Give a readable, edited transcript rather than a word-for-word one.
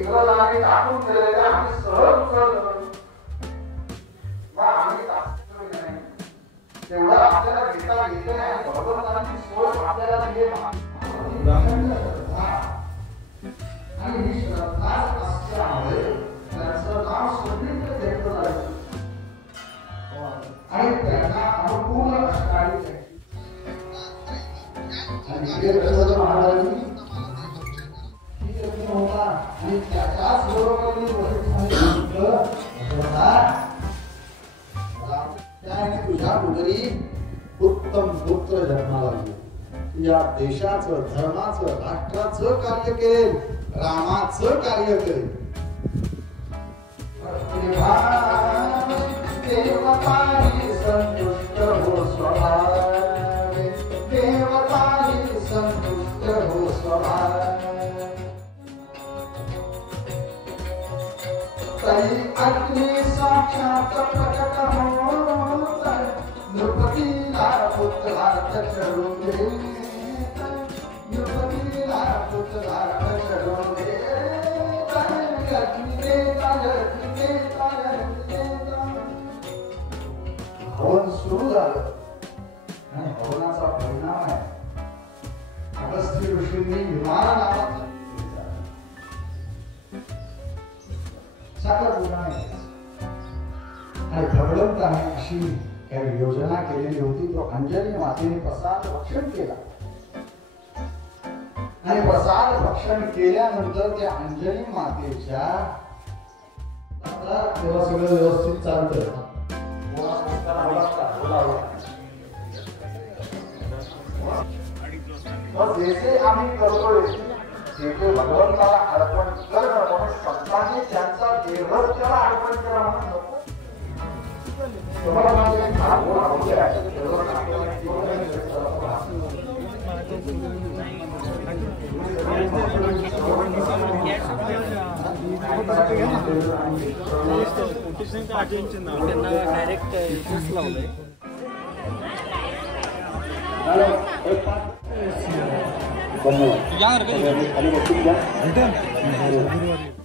इंग्रजांनी टाकून दिलेल्या आम्ही सहज तेवढं आपल्याला घेता येते आणि भगवंतांची सोय आपल्याला दिली आणि ही श्रद्धा असल्यामुळे त्यांचं नाव सुनित घेतलं जायचं आणि त्यांना अनुकूल असणारी आणि महाराजांनी होता आणि त्याच्याच बरोबर तुझ्या उदरी उत्तम पुत्र जन्माला आले या देशाचं धर्माचं राष्ट्राचं कार्य केले रामाचं कार्य केले देवताही संतुष्ट हो स्वभावे देवताही संतुष्ट हो स्वभावे तई अग्नि साक्षात प्रकट होत नृपतीला पुत्रार्थ करून दे नृपतीला पुत्रार्थ करून दे हवन सुरू झालं आणि हवनाचा परिणाम आहे अगस्त्य ऋषींनी विमान नावाचं साखर बोलणार आणि भगवंताने अशी काही योजना केलेली होती तो अंजनी मातेने प्रसाद भक्षण केला आणि प्रसाद भक्षण केल्यानंतर त्या अंजनी मातेच्या तेव्हा सगळं व्यवस्थित चालतं जसे आम्ही करतोय ते भगवंताला अर्पण करणं म्हणून संतांनी त्यांचा देहच त्याला अर्पण केला म्हणून नको तुम्हाला डायरेक्ट लावलंय धन्यवाद.